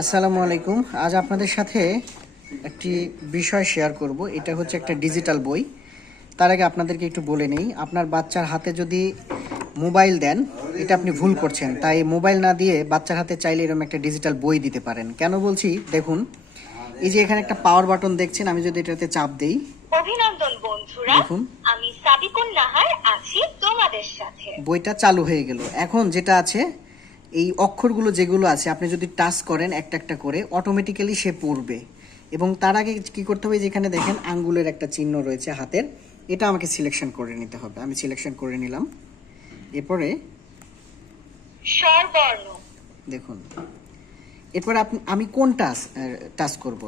আসসালামু আলাইকুম। আজ আপনাদের সাথে একটি বিষয় শেয়ার করব। এটা হচ্ছে একটা ডিজিটাল বই। তার আগে আপনাদেরকে একটু বলে নেই আপনার বাচ্চার হাতে যদি মোবাইল দেন এটা আপনি ভুল করছেন। তাই মোবাইল না দিয়ে বাচ্চার হাতে চাইলে এরকম একটা ডিজিটাল বই দিতে পারেন। কেন বলছি? দেখুন এই যে এখানে একটা পাওয়ার বাটন দেখছেন আমি যদি এটাতে চাপ দেই। অভিনন্দন বন্ধুরা দেখুন। আমি সাবিকুন নাহার আছি তোমাদের সাথে। বইটা চালু হয়ে গেল। এখন যেটা আছে এই অক্ষরগুলো যেগুলো আছে আপনি যদি টাচ করেন একটা একটা করে অটোমেটিক্যালি সে পড়বে। এবং তার আগে কি করতে হবে যেখানে দেখেন আঙ্গুলের একটা চিহ্ন রয়েছে হাতের এটা আমাকে সিলেকশন করে নিতে হবে। আমি সিলেকশন করে নিলাম। এরপরে দেখুন এরপরে আপনি আমি কোন টাচ টাচ করব?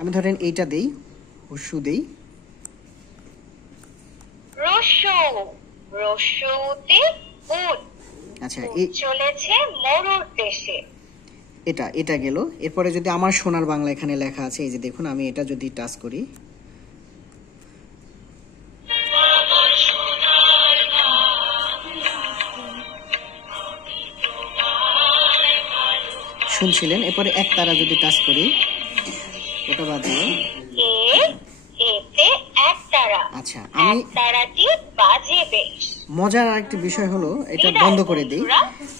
আমি ধরেন এইটা দেই হুসু দেই। রস্যৌ রস্যৌতে উট আচ্ছা চলেছে মরুর দেশে। এটা এটা গেল। এরপরে যদি আমার সোনার বাংলা এখানে লেখা আছে এই যে দেখুন আমি এটা যদি টাচ করি। শুনছিলেন? এরপরে এক তারা যদি টাচ করি ওটা বাদ দিয়ে। আচ্ছা আমি তারাটি বাজে বেশ। মজার আরেকটি বিষয় হলো এটা বন্ধ করে দিই।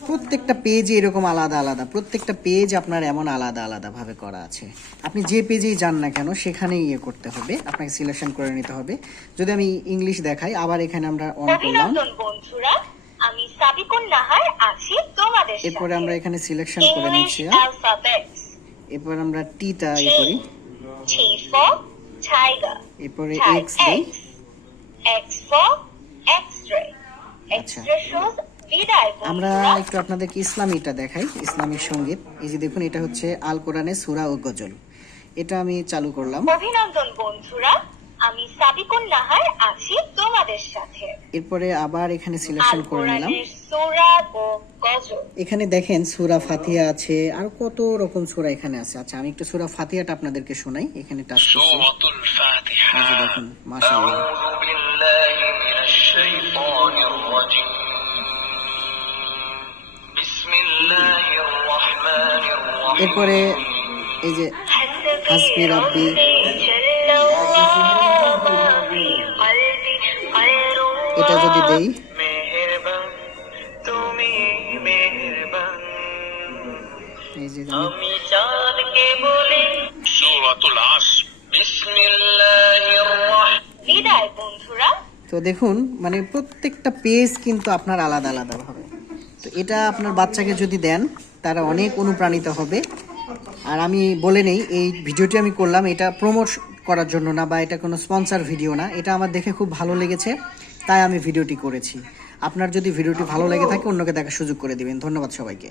প্রত্যেকটা পেজে এরকম আলাদা আলাদা। প্রত্যেকটা পেজ আপনার এমন আলাদা আলাদা ভাবে করা আছে। আপনি যে পেজেই যান না কেন সেখানেই ইয়ে করতে হবে। আপনাকে সিলেকশন করে নিতে হবে। যদি আমি ইংলিশ দেখাই আবার এখানে আমরা অন করলাম। আমি সাবিকুন নাহার আছি তোমাদের এরপরে আমরা এখানে সিলেকশন করে নিচ্ছি। এরপর আমরা টিটা ইয়ে করি. এরপরে এক্স দিই। X. X for X-ray. আচ্ছা। আমরা একটু আপনাদেরকে ইসলামীটা দেখাই ইসলামিক সংগীত। এই যে দেখুন এটা হচ্ছে আল কোরআনে সুরা ও গজল এটা আমি চালু করলাম। অভিনন্দন বন্ধুরা আমি সাবিকুন নাহার আছি তোমাদের সাথে। এরপরে আবার এখানে সিলেকশন করে নিলাম। এখানে দেখেন সূরা ফাতিহা আছে আর কত রকম সূরা এখানে আছে। আচ্ছা আমি একটু সূরা ফাতিহাটা আপনাদেরকে শোনাই এখানে টাচ করছি। সূরাতুল ফাতিহা দেখুন মাশাআল্লাহ। بالله من الشيطان الرجيم بسم الله الرحمن الرحيم এরপরে এই যে হাসবি রাব্বি। এটা যদি দেই মেহেরবান তুমি মেহেরবান এই যে আমি আমি চাঁদকে বলি সূরাতুল আসর বিসমিল্লাহির রাহমানির বিদায় বন্ধুরা তো দেখুন মানে প্রত্যেকটা পেজ কিন্তু আপনার আলাদা আলাদা হবে। তো এটা আপনার বাচ্চাকে যদি দেন, তারা অনেক অনুপ্রাণিত হবে। আর আমি বলে নেই, এই ভিডিওটি আমি করলাম, এটা প্রমোট করার জন্য না বা এটা কোনো স্পন্সর ভিডিও না, এটা আমার দেখে খুব ভালো লেগেছে, তাই আমি ভিডিওটি করেছি। আপনার যদি ভিডিওটি ভালো লেগে থাকে, অন্যকে দেখার সুযোগ করে দিবেন। ধন্যবাদ সবাইকে।